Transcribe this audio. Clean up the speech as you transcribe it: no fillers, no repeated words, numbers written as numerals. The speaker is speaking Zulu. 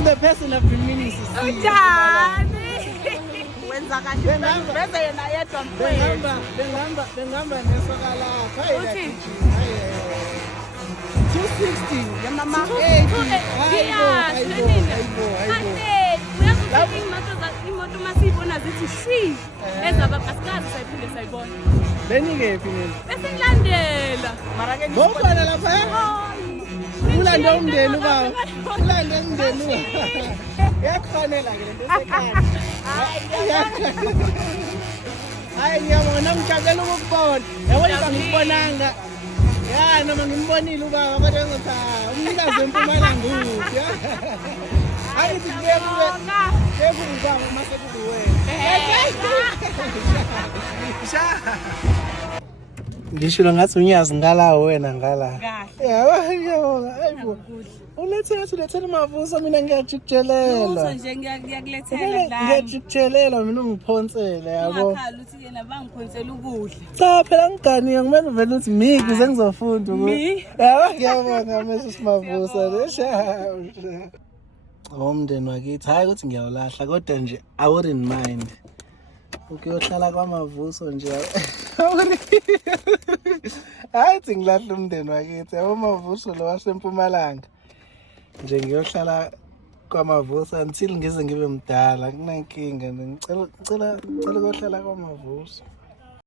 is the person I've been meaning to see. Wenza kahle bese yena yedwa mfowethu. Bengihamba nesoka lakho. Hayi 260 Yamama 80. Imoto masiyibona zithi shi ezaba asikazi sayiphinde sayibona. Beningephi mina? Besengilandela. mara ke Bawukhona lapha? Ulande umndeni ubaba. Ulande umndeni ubaba. Yakhanela ke lento esekhaya. Hayi ngiyabona ngijabula ukukubona. Yabona ngikubonanga. Ya noma ngimbonile ubaba kodwa ngithi umnikazi wempumalanga uphi ya. Hayi sikubeka ubaba mase kubuwena. Ngisho ngathi unyazi ngalawo wena ngala. Yabona hayibo. Ulethela mavuso mina ngiyajijelela. Uzo nje ngiyakulethela la. Ngiyajijelela mina ungiphonsele yabo. Ngakhala uthi yena bangiphonsela ukudla. Cha phela ngiganiwe ngimele uvele uthi mi kuze ngizofunda Mi? Yabo ngiyabonga mase simavuso lesha. Umndeni wakithi hayi ukuthi ngiyawulahla kodwa nje I wouldn't mind. Ukiyohlala kwamavuso nje. Hayi ngilahla umndeni wakithi yabo mavuso lo waseMpumalanga. Nje ngiyohlala kwamavuso until ngize ngibe mdala kunankinga ngicela ukuyohlala kwamavuso.